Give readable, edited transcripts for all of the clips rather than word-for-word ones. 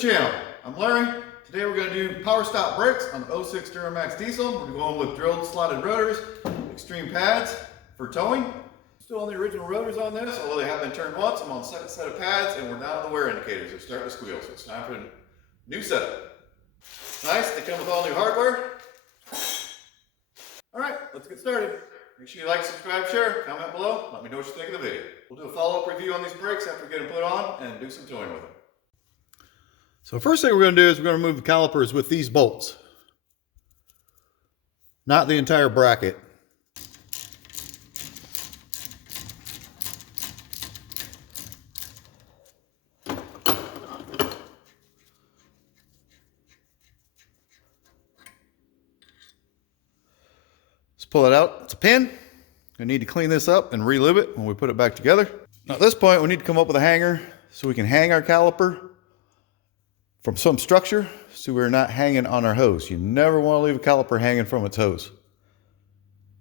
channel. I'm Larry. Today we're going to do power stop brakes on the 06 Duramax diesel. We're going with drilled slotted rotors, extreme pads for towing. Still on the original rotors on this, although they have been turned once. I'm on the second set of pads and we're down on the wear indicators. They're starting to squeal, so it's time for a new setup. Nice, they come with all new hardware. All right, let's get started. Make sure you like, subscribe, share, comment below. Let me know what you think of the video. We'll do a follow-up review on these brakes after we get them put on and do some towing with them. So first thing we're going to do is we're going to remove the calipers with these bolts. Not the entire bracket. Let's pull it out. It's a pin. We need to clean this up and re-lube it when we put it back together. Now at this point we need to come up with a hanger so we can hang our caliper from some structure so we're not hanging on our hose. You never want to leave a caliper hanging from its hose.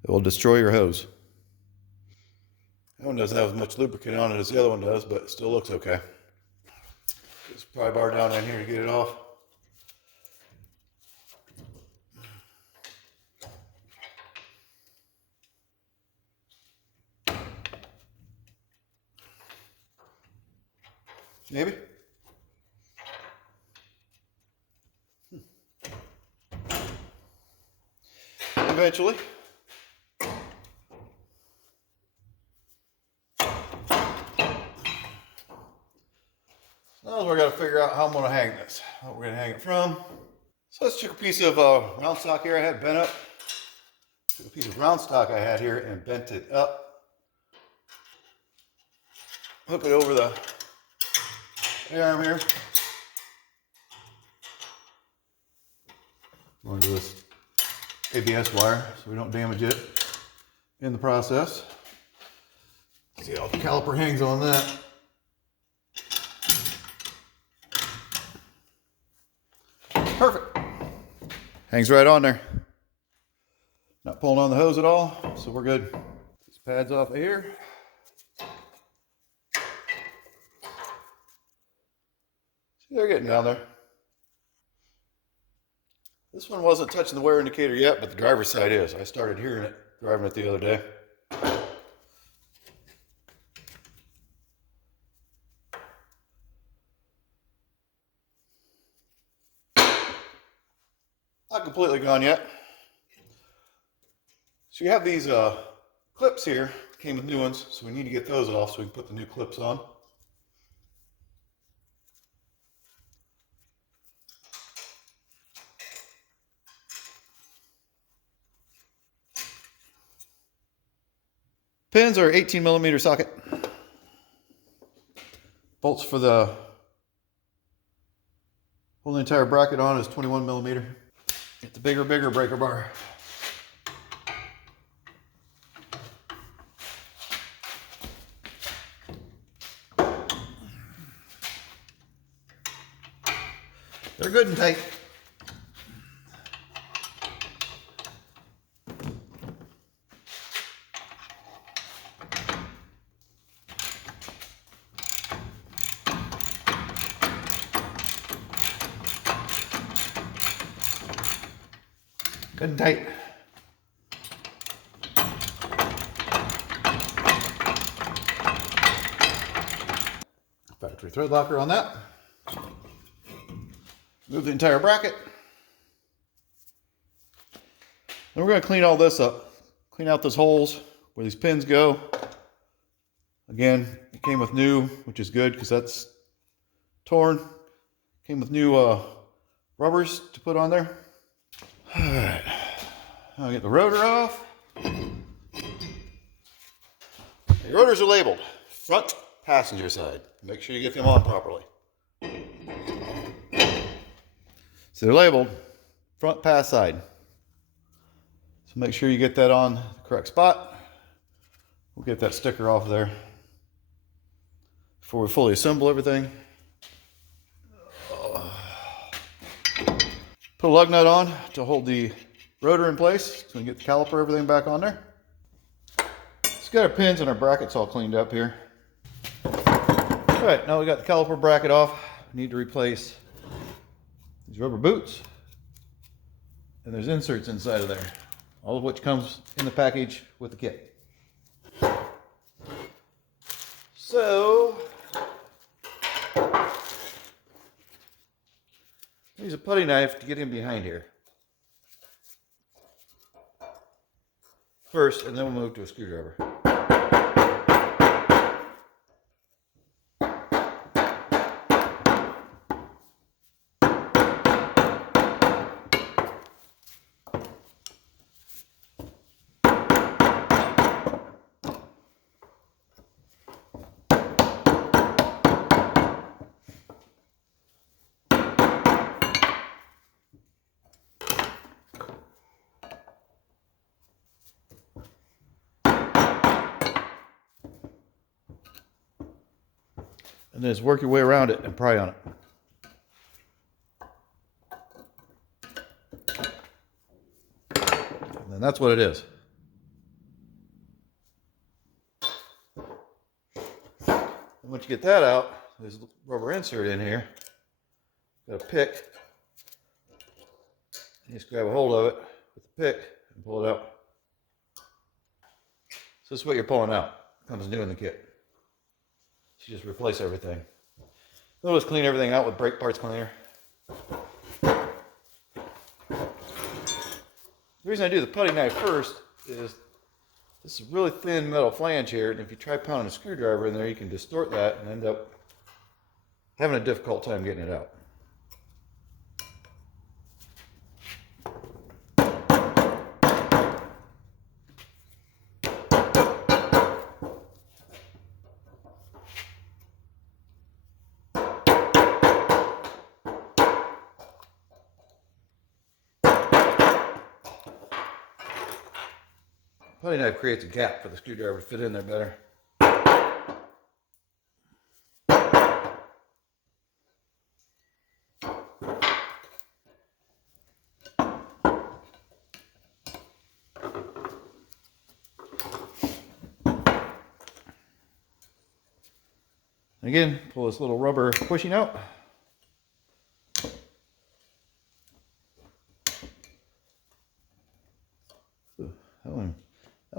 It will destroy your hose. That one doesn't have as much lubricant on it as the other one does, but it still looks okay. There's a pry bar down in here to get it off. Maybe. Eventually. Now we're going to figure out how I'm going to hang this, what we're going to hang it from. So let's take a piece of round stock here I had bent up. Took a piece of round stock I had here and bent it up. Hook it over the arm here. I'm going to do this ABS wire so we don't damage it in the process. See how the caliper hangs on that. Perfect. Hangs right on there. Not pulling on the hose at all, so we're good. These pads off of here. See, they're getting down there. This one wasn't touching the wear indicator yet, but the driver's side is. I started hearing it, driving it the other day. Not completely gone yet. So you have these clips here, came with new ones, so we need to get those off so we can put the new clips on. Pins are 18mm socket. Bolts for the hold the entire bracket on is 21mm. Get the bigger breaker bar. They're good and tight. Good and tight. Factory thread locker on that. Move the entire bracket. Then we're going to clean all this up. Clean out those holes where these pins go. Again, it came with new, which is good because that's torn. Came with new rubbers to put on there. All right, I'll get the rotor off. The rotors are labeled front passenger side. Make sure you get them on properly. So they're labeled front pass side. So make sure you get that on the correct spot. We'll get that sticker off there before we fully assemble everything. Put a lug nut on to hold the rotor in place so we can get the caliper, everything back on there. Let's get our pins and our brackets all cleaned up here. All right, now we got the caliper bracket off. We need to replace these rubber boots, and there's inserts inside of there, all of which comes in the package with the kit. So, use a putty knife to get in behind here first, and then we'll move to a screwdriver. And then just work your way around it and pry on it. And then that's what it is. And once you get that out, there's a rubber insert in here. Got a pick. You just grab a hold of it with the pick and pull it out. So this is what you're pulling out. Comes new in the kit. You just replace everything. We'll just clean everything out with brake parts cleaner. The reason I do the putty knife first is this is a really thin metal flange here, and if you try pounding a screwdriver in there, you can distort that and end up having a difficult time getting it out. Putty knife creates a gap for the screwdriver to fit in there better. Again, pull this little rubber pushing out. Ooh, that one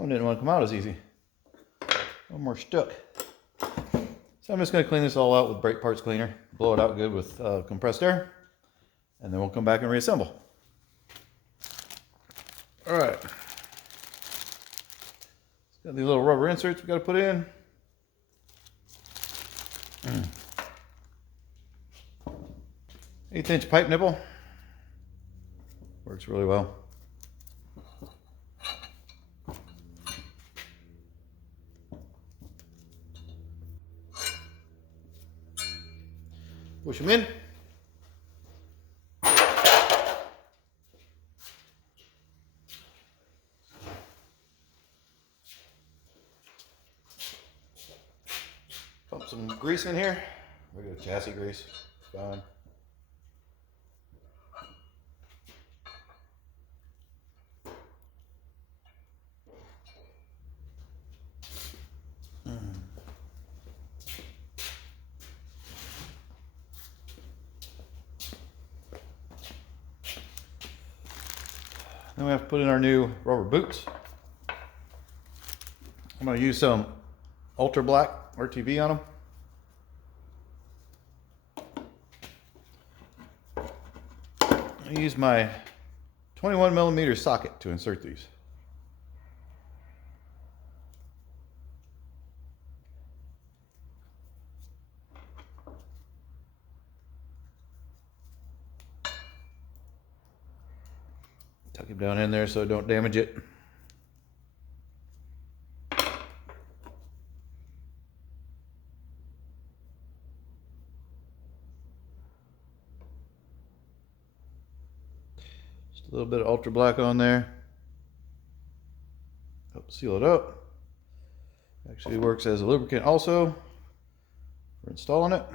didn't want to come out as easy. One more stuck. So I'm just going to clean this all out with brake parts cleaner. Blow it out good with compressed air. And then we'll come back and reassemble. All right. Got these little rubber inserts we got to put in. 1/8 inch pipe nipple. Works really well. Push them in. Pump some grease in here. Regular chassis grease. Fine. Then we have to put in our new rubber boots. I'm going to use some ultra black RTV on them. I use my 21mm socket to insert these. Tuck him down in there so don't damage it. Just a little bit of ultra black on there. Help seal it up. Actually works as a lubricant also for installing it.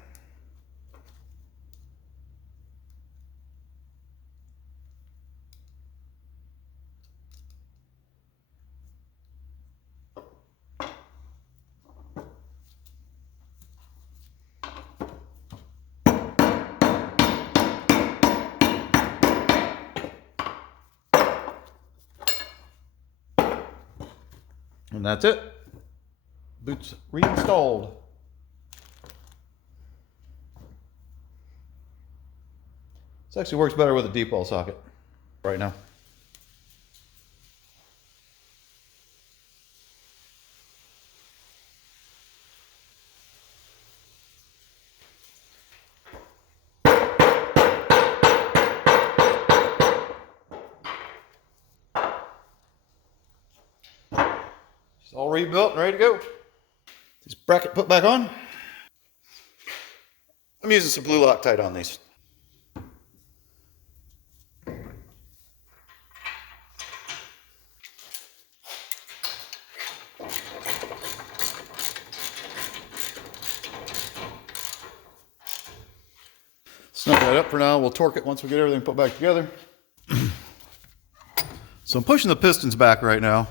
And that's it. Boots reinstalled. This actually works better with a deep well socket right now. It's all rebuilt and ready to go. This bracket put back on. I'm using some blue Loctite on these. Snug that up for now. We'll torque it once we get everything put back together. So I'm pushing the pistons back right now.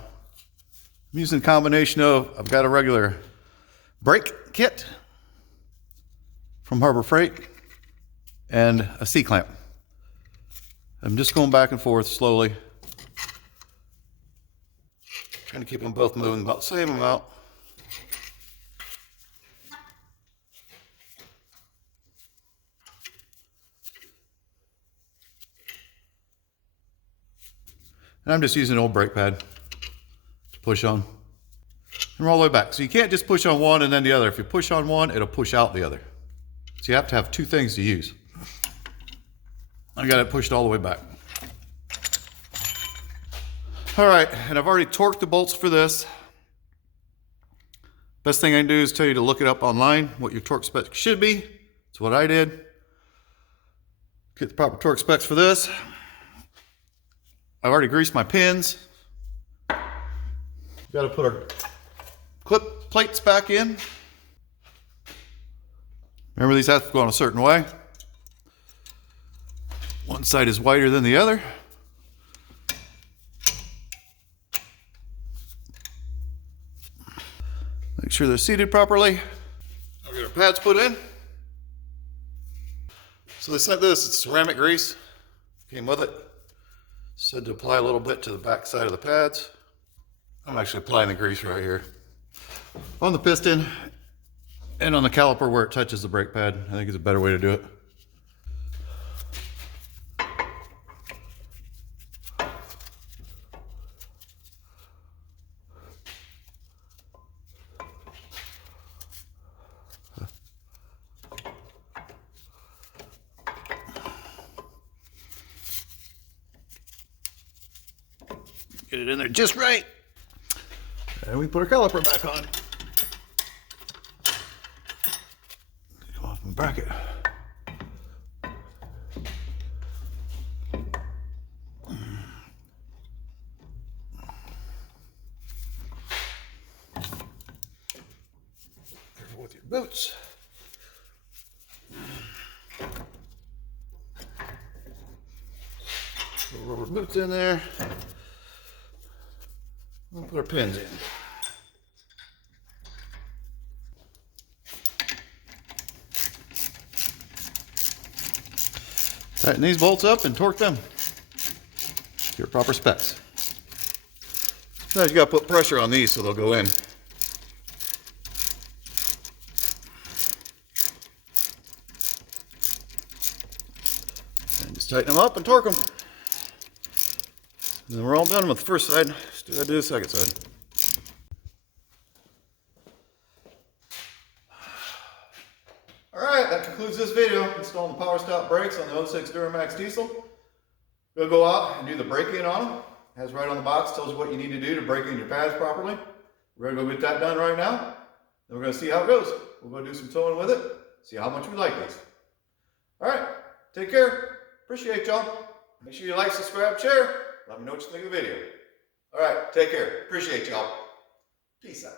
I'm using a combination of, I've got a regular brake kit from Harbor Freight and a C-clamp. I'm just going back and forth slowly, trying to keep them both moving about the same amount. And I'm just using an old brake pad to push on. And we're all the way back. So you can't just push on one and then the other. If you push on one, it'll push out the other. So you have to have two things to use. I got it pushed all the way back. All right, and I've already torqued the bolts for this. Best thing I can do is tell you to look it up online, what your torque specs should be. That's what I did. Get the proper torque specs for this. I've already greased my pins. Got to put our clip plates back in. Remember, these have to go on a certain way. One side is wider than the other. Make sure they're seated properly. I'll get our pads put in. So they sent this, it's ceramic grease. Came with it. Said to apply a little bit to the back side of the pads. I'm actually applying the grease right here. On the piston and on the caliper where it touches the brake pad. I think it's a better way to do it. Get it in there just right. And we put our caliper back on. Come off my bracket. Careful with your boots. Put rubber boots in there. We'll put our pins in. Tighten these bolts up and torque them to your proper specs. Now you got to put pressure on these so they'll go in. And just tighten them up and torque them. And then we're all done with the first side. Still gotta do the second side. Alright, that concludes this video. Installing the power stop brakes on the 06 Duramax diesel. We'll go out and do the brake in on them. It has right on the box, tells you what you need to do to brake in your pads properly. We're gonna go get that done right now. Then we're gonna see how it goes. We'll go do some towing with it, see how much we like these. Alright, take care. Appreciate y'all. Make sure you like, subscribe, share. Let me know what you think of the video. All right, take care. Appreciate y'all. Peace out.